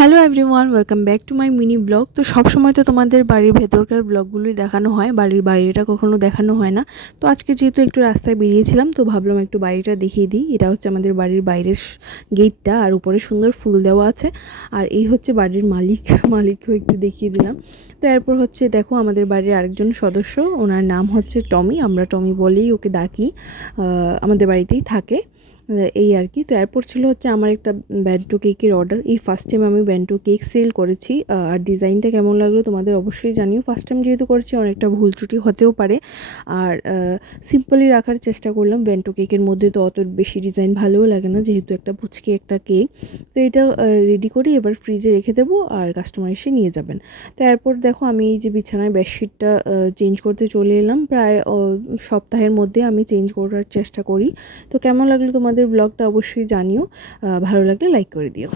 Hello everyone, welcome back to my mini blog. তো সব সময় তো তোমাদের বাড়ির ভেতরকার ব্লগগুলোই দেখানো হয়, বাড়ির বাইরেটা কখনো দেখানো হয় না। তো আজকে যেহেতু একটু রাস্তায় বেরিয়েছিলাম, তো ভাবলাম একটু বাড়িটা দেখিয়ে দিই। এটা হচ্ছে আমাদের বাড়ির বাইরের গেটটা, আর উপরে সুন্দর ফুল দেওয়া আছে। আর এই হচ্ছে বাড়ির মালিককেও একটু দেখিয়ে দিলাম। তো এরপর হচ্ছে দেখো আমাদের বাড়ির আরেকজন সদস্য, ওনার নাম হচ্ছে টমি, আমরা টমি বলেই ওকে ডাকি। আমাদের বাড়িতেই থাকে, এই আর কি। তো এরপর ছিল হচ্ছে আমার একটা ব্যান্টো কেকের অর্ডার। এই ফার্স্ট টাইম আমি ব্যান্টো কেক সেল করেছি, আর ডিজাইনটা কেমন লাগলো তোমাদের অবশ্যই জানিও। ফার্স্ট টাইম যেহেতু করেছি অনেকটা ভুল ত্রুটি হতেও পারে, আর সিম্পলি রাখার চেষ্টা করলাম। ব্যান্টো কেকের মধ্যে তো অত বেশি ডিজাইন ভালোও লাগে না, যেহেতু একটা পুচকে একটা কেক। তো এটা রেডি করে এবার ফ্রিজে রেখে দেবো, আর কাস্টমার এসে নিয়ে যাবেন। তো এরপর দেখো আমি এই যে বিছানায় বেডশিটটা চেঞ্জ করতে চলে এলাম। প্রায় সপ্তাহের মধ্যে আমি চেঞ্জ করার চেষ্টা করি। তো কেমন লাগলো তোমাদের ব্লগটা অবশ্যই জানিও, ভালো লাগলে লাইক করে দিও।